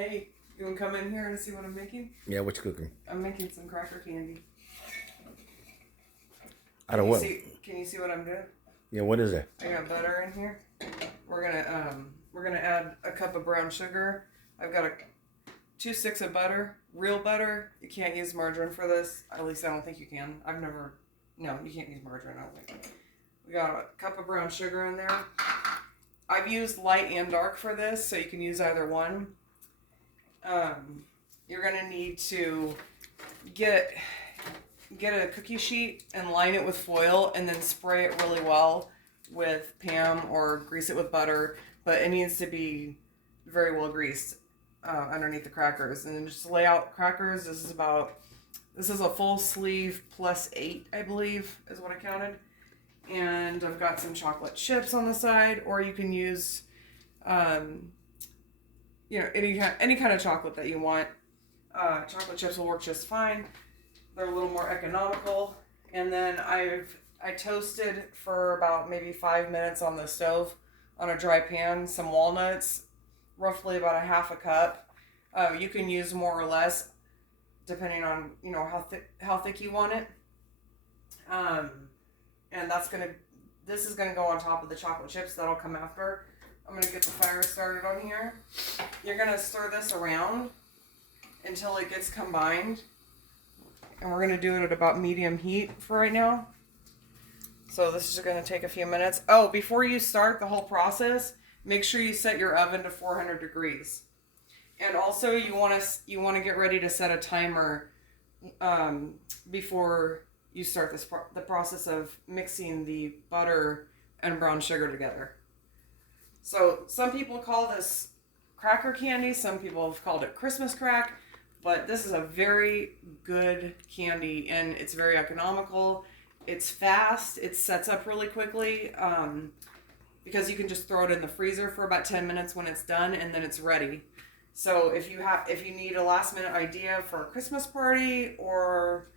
Hey, you want to come in here and see what I'm making? Yeah, what you cooking? I'm making some cracker candy. I don't what? Can you see what I'm doing? Yeah, what is that? I got butter in here. We're gonna add a cup of brown sugar. I've got 2 sticks of butter, real butter. You can't use margarine for this. At least I don't think you can. No, you can't use margarine. I don't think. We got a cup of brown sugar in there. I've used light and dark for this, so you can use either one. You're gonna need to get a cookie sheet and line it with foil, and then spray it really well with Pam or grease it with butter. But it needs to be very well greased underneath the crackers, and then just lay out crackers. This is a full sleeve plus 8, I believe, is what I counted. And I've got some chocolate chips on the side, or you can use, any kind of chocolate that you want. Chocolate chips will work just fine. They're a little more economical. And then I toasted for about maybe 5 minutes on the stove on a dry pan some walnuts, roughly about a half a cup. You can use more or less depending on how thick you want it. And this is gonna go on top of the chocolate chips. That'll come after. I'm gonna get the fire started on here. You're gonna stir this around until it gets combined. And we're gonna do it at about medium heat for right now. So this is gonna take a few minutes. Oh, before you start the whole process, make sure you set your oven to 400 degrees. And also you wanna get ready to set a timer before you start the process of mixing the butter and brown sugar together. So some people call this cracker candy. Some people have called it Christmas crack. But this is a very good candy, and it's very economical. It's fast. It sets up really quickly because you can just throw it in the freezer for about 10 minutes when it's done, and then it's ready. So if you need a last minute idea for a Christmas party, or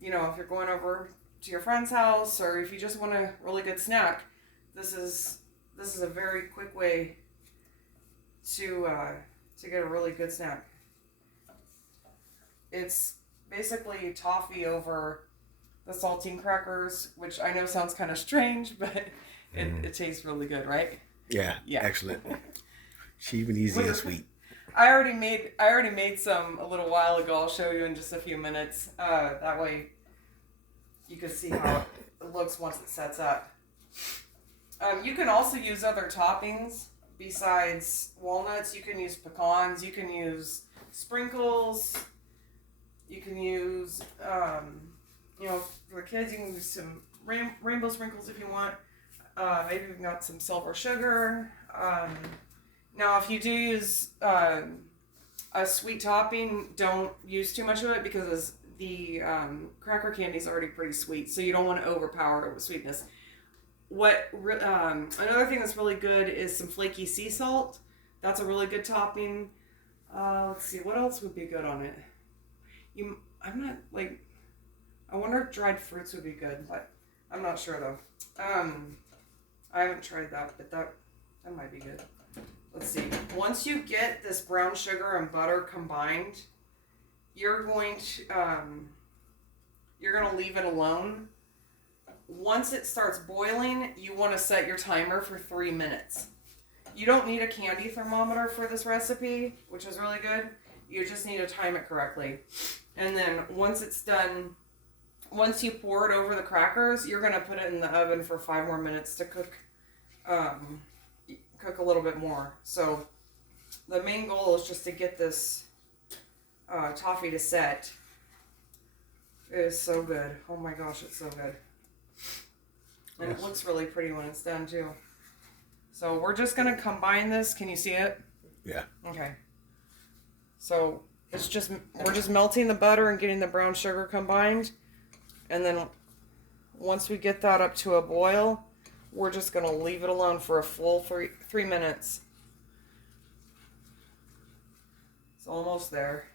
if you're going over to your friend's house, or if you just want a really good snack, this is a very quick way to get a really good snack. It's basically toffee over the saltine crackers, which I know sounds kind of strange, but it tastes really good, right? Yeah. Excellent. Cheap and easy and sweet. I already made some a little while ago. I'll show you in just a few minutes. That way you can see how it looks once it sets up. You can also use other toppings besides walnuts. You can use pecans. You can use sprinkles. You can use, for the kids, you can use some rainbow sprinkles if you want. Maybe we've got some silver sugar. Now, if you do use a sweet topping, don't use too much of it because the cracker candy is already pretty sweet, so you don't want to overpower it with sweetness. Another thing that's really good is some flaky sea salt. That's a really good topping. Let's see, what else would be good on it? I wonder if dried fruits would be good, but I'm not sure though. I haven't tried that, but that might be good. Let's see. Once you get this brown sugar and butter combined, you're going to leave it alone. Once it starts boiling, you want to set your timer for 3 minutes. You don't need a candy thermometer for this recipe, which is really good. You just need to time it correctly. And then once it's done, once you pour it over the crackers, you're going to put it in the oven for 5 more minutes to cook a little bit more. So the main goal is just to get this toffee to set. It is so good. Oh my gosh, it's so good. And It looks really pretty when it's done too. So we're just going to combine this. Can you see it? Yeah. Okay. So we're just melting the butter and getting the brown sugar combined. And then once we get that up to a boil, we're just going to leave it alone for a full 3 minutes. It's almost there.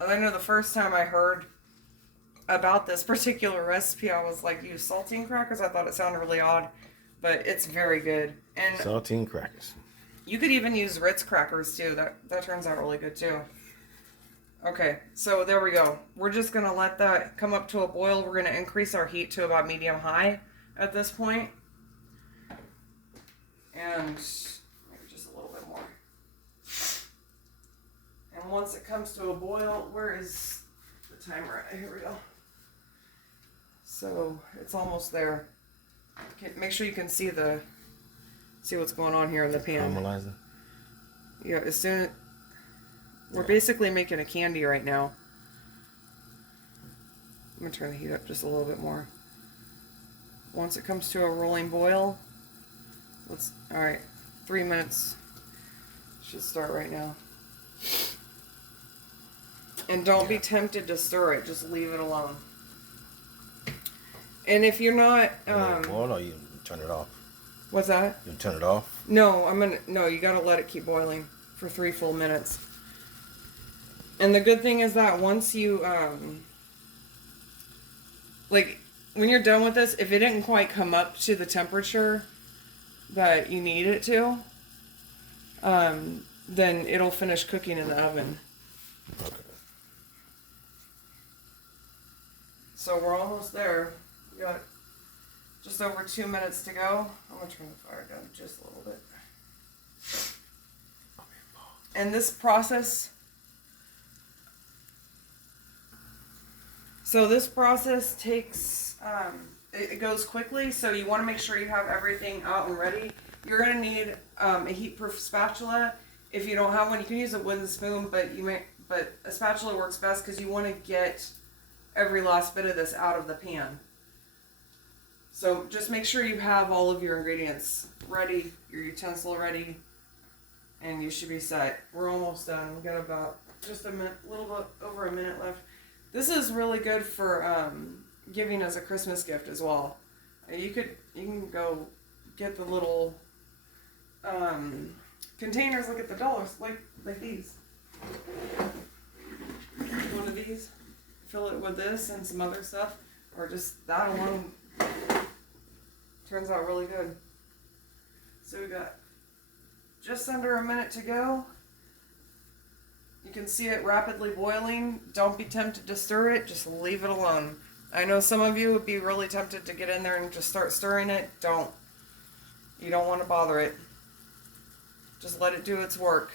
And I know the first time I heard about this particular recipe, I was like, use saltine crackers? I thought it sounded really odd, but it's very good. And saltine crackers. You could even use Ritz crackers too. That turns out really good too. Okay, so there we go. We're just gonna let that come up to a boil. We're gonna increase our heat to about medium high at this point. And maybe just a little bit more. And once it comes to a boil, where is the timer at? Here we go. So it's almost there. Make sure you can see what's going on here in the pan. Caramelizer. Yeah, we're basically making a candy right now. I'm gonna turn the heat up just a little bit more. Once it comes to a rolling boil, all right, 3 minutes should start right now. And don't be tempted to stir it, just leave it alone. And if you're not, Boil or you turn it off? what's that? You turn it off? No, you gotta let it keep boiling for 3 full minutes. And the good thing is that once you, like, when you're done with this, if it didn't quite come up to the temperature that you need it to, then it'll finish cooking in the oven. Okay. So we're almost there. We got just over 2 minutes to go. I'm gonna turn the fire down just a little bit. And this process, takes, it goes quickly, so you want to make sure you have everything out and ready. You're going to need a heat-proof spatula. If you don't have one, you can use a wooden spoon, but a spatula works best because you want to get every last bit of this out of the pan. So just make sure you have all of your ingredients ready, your utensil ready, and you should be set. We're almost done. We got about just a little bit over a minute left. This is really good for giving as a Christmas gift as well. You can go get the little containers. Look at the dollars, like these. One of these. Fill it with this and some other stuff, or just that alone. Turns out really good. So we got just under a minute to go. You can see it rapidly boiling. Don't be tempted to stir it. Just leave it alone. I know some of you would be really tempted to get in there and just start stirring it. Don't. You don't want to bother it. Just let it do its work.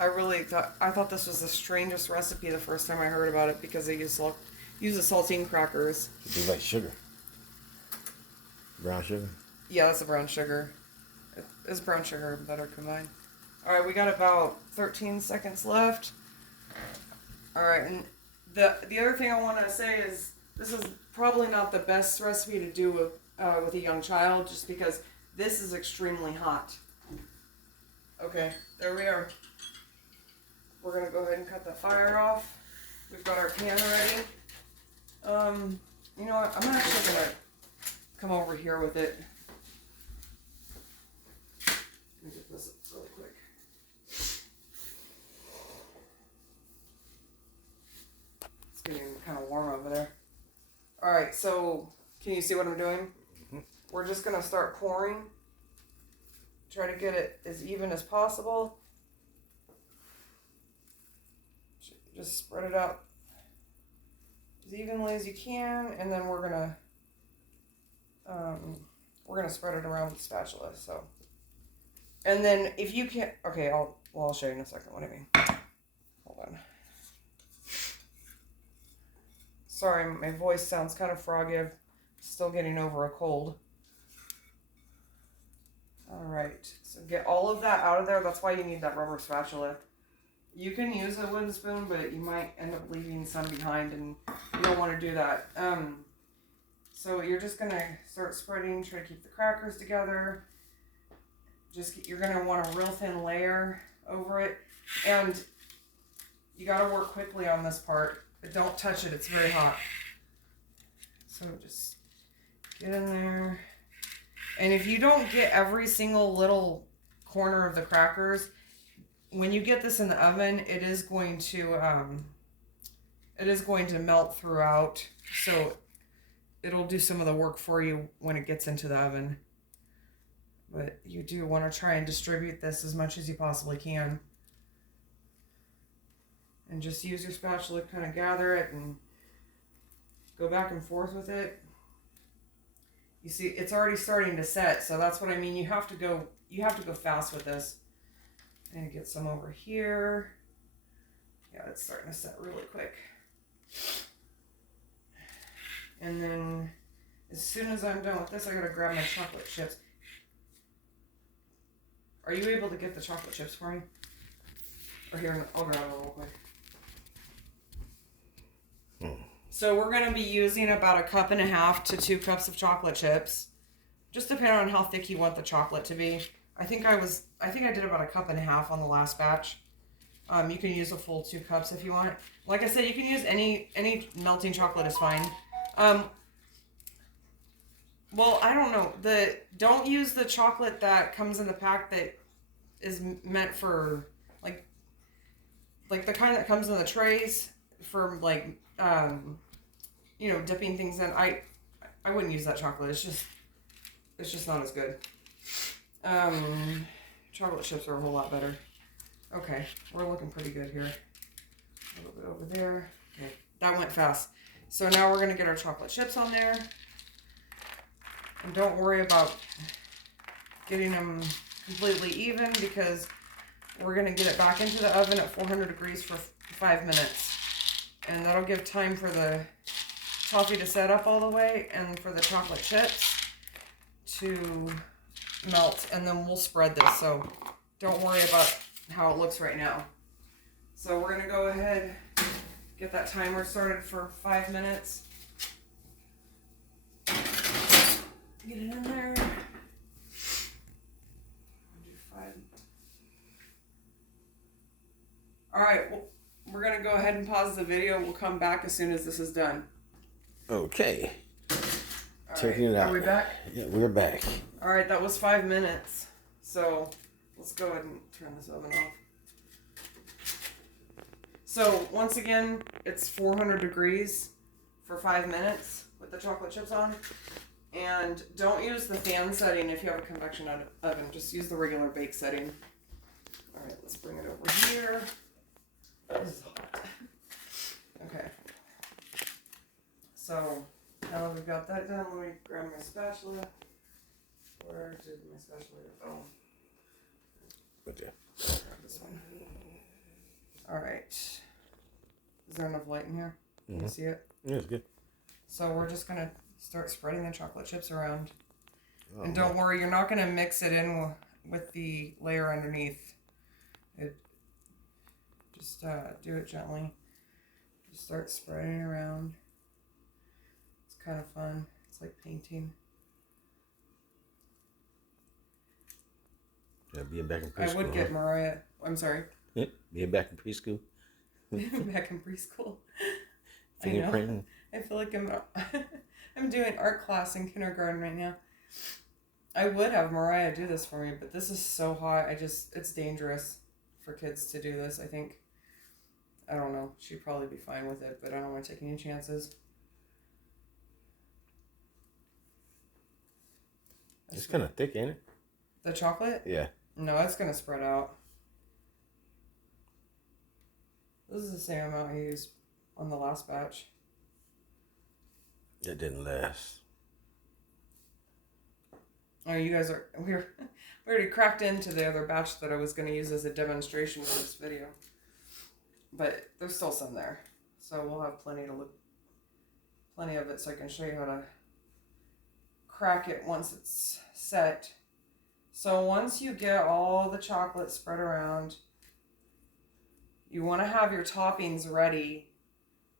I thought this was the strangest recipe the first time I heard about it because they use the saltine crackers. It be like sugar. Brown sugar? Yeah, that's a brown sugar. It's brown sugar and butter combined. Alright, we got about 13 seconds left. Alright, and the other thing I want to say is this is probably not the best recipe to do with a young child just because this is extremely hot. Okay, there we are. We're going to go ahead and cut the fire off. We've got our pan ready. You know what? I'm actually going to come over here with it. Let me get this really quick. It's getting kind of warm over there. Alright, so can you see what I'm doing? Mm-hmm. We're just going to start pouring. Try to get it as even as possible. Just spread it out as evenly as you can, and then we're gonna spread it around with the spatula. So, and then if you can't, okay, I'll show you in a second what I mean. Hold on. Sorry, my voice sounds kind of froggy. I'm still getting over a cold. All right, so get all of that out of there. That's why you need that rubber spatula. You can use a wooden spoon, but you might end up leaving some behind, and you don't want to do that. So you're just going to start spreading, try to keep the crackers together. You're going to want a real thin layer over it. And you got to work quickly on this part, but don't touch it. It's very hot. So just get in there. And if you don't get every single little corner of the crackers, when you get this in the oven, it is going to melt throughout. So it'll do some of the work for you when it gets into the oven. But you do want to try and distribute this as much as you possibly can. And just use your spatula to kind of gather it and go back and forth with it. You see, it's already starting to set, so that's what I mean. You have to go fast with this. And get some over here. Yeah, it's starting to set really quick. And then as soon as I'm done with this, I gotta grab my chocolate chips. Are you able to get the chocolate chips for me? Or here, I'll grab them real quick. So we're gonna be using about 1.5 cups to 2 cups of chocolate chips. Just depending on how thick you want the chocolate to be. I think I did about 1.5 cups on the last batch. You can use a full 2 cups if you want. Like I said, you can use any melting chocolate is fine. Well, I don't know. Don't use the chocolate that comes in the pack that is meant for like the kind that comes in the trays for dipping things in. I wouldn't use that chocolate. It's just not as good. Chocolate chips are a whole lot better. Okay, we're looking pretty good here. A little bit over there. Okay, that went fast. So now we're gonna get our chocolate chips on there. And don't worry about getting them completely even because we're gonna get it back into the oven at 400 degrees for 5 minutes. And that'll give time for the toffee to set up all the way and for the chocolate chips to melt, and then we'll spread this, so don't worry about how it looks right now. So we're gonna go ahead, get that timer started for 5 minutes. Get it in there. Do 5. All right, well, we're gonna go ahead and pause the video. We'll come back as soon as this is done. Okay. All Checking right. it out. Are we back? Yeah, we're back. All right, that was 5 minutes. So let's go ahead and turn this oven off. So once again, it's 400 degrees for 5 minutes with the chocolate chips on. And don't use the fan setting if you have a convection oven. Just use the regular bake setting. All right, let's bring it over here. This is hot. Okay. So now that we've got that done, let me grab my spatula. Where did my spatula go? Oh. Okay. Grab this one. All right. Is there enough light in here? Can you see it? Yeah, it's good. So we're just going to start spreading the chocolate chips around. Oh, and don't worry, you're not going to mix it in with the layer underneath. Just do it gently. Just start spreading it around. It's kind of fun. It's like painting. Yeah, being back in preschool. I would get Mariah. I'm sorry. Yeah, being back in preschool. Back in preschool. Fingerprinting. I feel like I'm doing art class in kindergarten right now. I would have Mariah do this for me, but this is so hot. It's dangerous for kids to do this, I think. I don't know. She'd probably be fine with it, but I don't want to take any chances. It's kind of thick, ain't it? The chocolate? Yeah. No, it's going to spread out. This is the same amount I used on the last batch. That didn't last. Oh, you guys we already cracked into the other batch that I was going to use as a demonstration for this video. But there's still some there. So we'll have plenty of it so I can show you how to crack it once it's set. So once you get all the chocolate spread around, you want to have your toppings ready.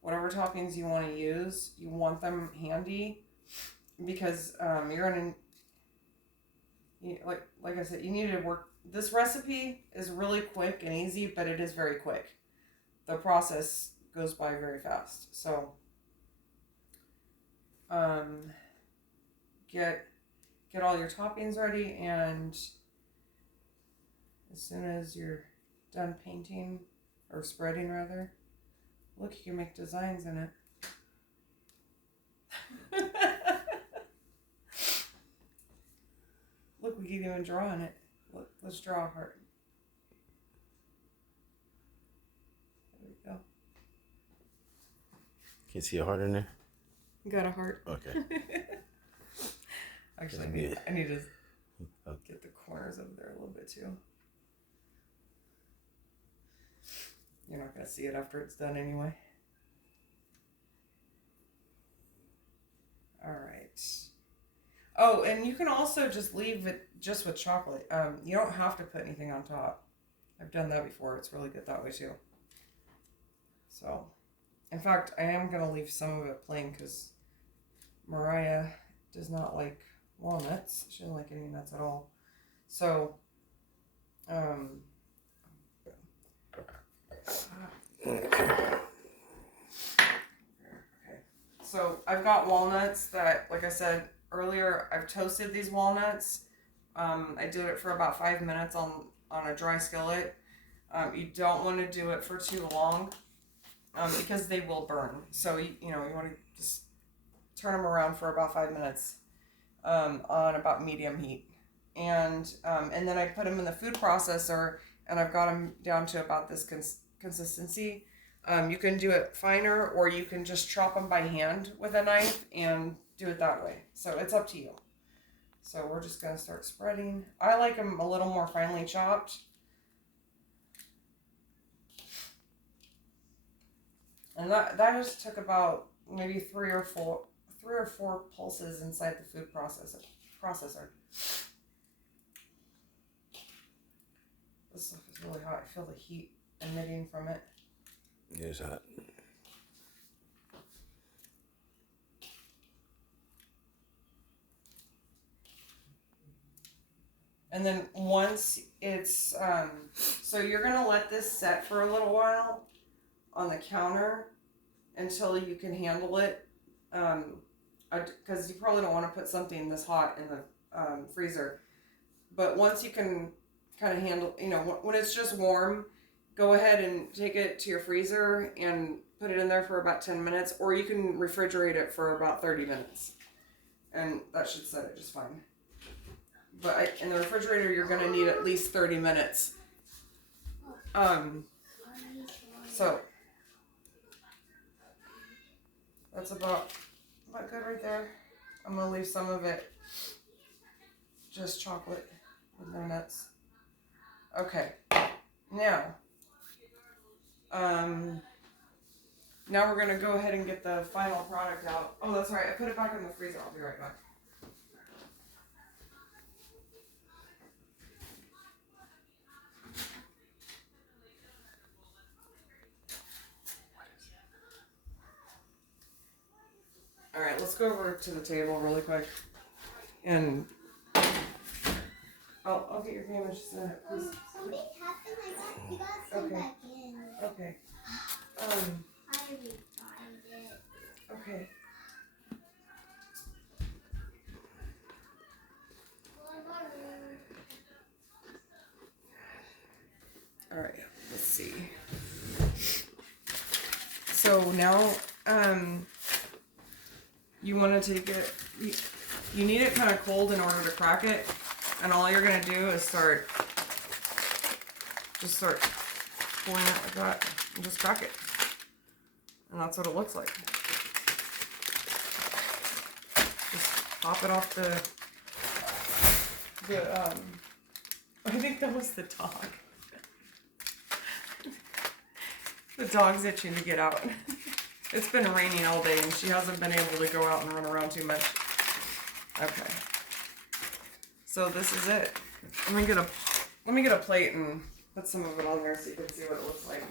Whatever toppings you want to use, you want them handy because you're going to, like I said, you need to work. This recipe is really quick and easy, but it is very quick. The process goes by very fast. So get all your toppings ready, and as soon as you're done painting or spreading rather, look, you can make designs in it. We can even draw on it. Let's draw a heart. There we go. Can you see a heart in there? Got a heart. Okay. Actually, I need to get the corners over there a little bit too. You're not going to see it after it's done anyway. All right. Oh, and you can also just leave it just with chocolate. You don't have to put anything on top. I've done that before. It's really good that way too. So, in fact, I am going to leave some of it plain because Mariah does not like walnuts. She doesn't like any nuts at all. So, okay. So I've got walnuts that, like I said earlier, I've toasted these walnuts. I do it for about 5 minutes on a dry skillet. You don't want to do it for too long because they will burn. So you want to just turn them around for about 5 minutes on about medium heat, and then I put them in the food processor, and I've got them down to about this consistency. You can do it finer, or you can just chop them by hand with a knife and do it that way. So it's up to you. So we're just going to start spreading. I like them a little more finely chopped. And that just took about maybe three or four pulses inside the food processor. This stuff is really hot. I feel the heat emitting from it. It is hot. And then once it's, so you're going to let this set for a little while on the counter until you can handle it. Because you probably don't want to put something this hot in the freezer. But once you can kind of handle, when it's just warm, go ahead and take it to your freezer and put it in there for about 10 minutes, or you can refrigerate it for about 30 minutes. And that should set it just fine. But in the refrigerator, you're going to need at least 30 minutes. So that's about good right there. I'm going to leave some of it just chocolate with no nuts. Okay. Now we're going to go ahead and get the final product out. Oh, that's right. I put it back in the freezer. I'll be right back. All right, let's go over to the table really quick. And I'll get your game in just a minute, please. Something happened. You gotta send back in. Okay. I refined it. Okay. All right. Let's see. So now, you want to take it. You need it kind of cold in order to crack it, and all you're gonna do is start pulling it like that, and just crack it, and that's what it looks like. Just pop it off the I think that was the dog. The dog's itching to get out. It's been raining all day and she hasn't been able to go out and run around too much. Okay. So this is it. Let me get a plate and put some of it on there so you can see what it looks like.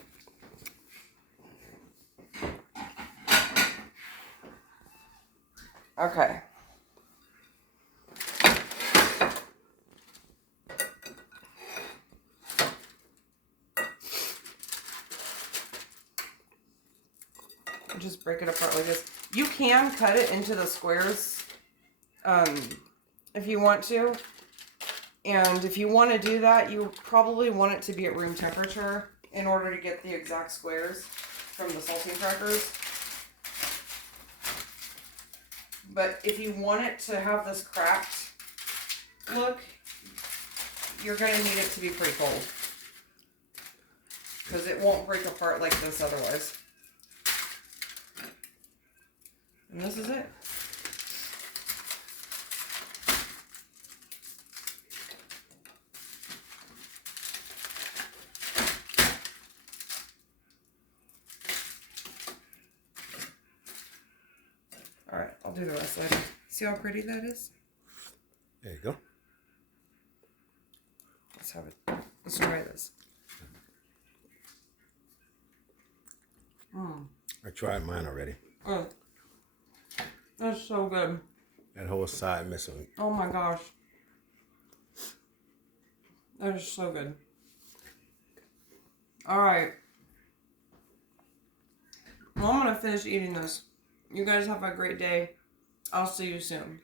Okay. Just break it apart like this. You can cut it into the squares if you want to. And if you want to do that, you probably want it to be at room temperature in order to get the exact squares from the saltine crackers. But if you want it to have this cracked look, you're going to need it to be pretty cold. Because it won't break apart like this otherwise. And this is it. Alright, I'll do the rest later. See how pretty that is? There you go. Let's have it. Let's try this. I tried mine already. Oh, that's so good. That whole side missing. Oh my gosh. That is so good. Alright. Well, I'm going to finish eating this. You guys have a great day. I'll see you soon.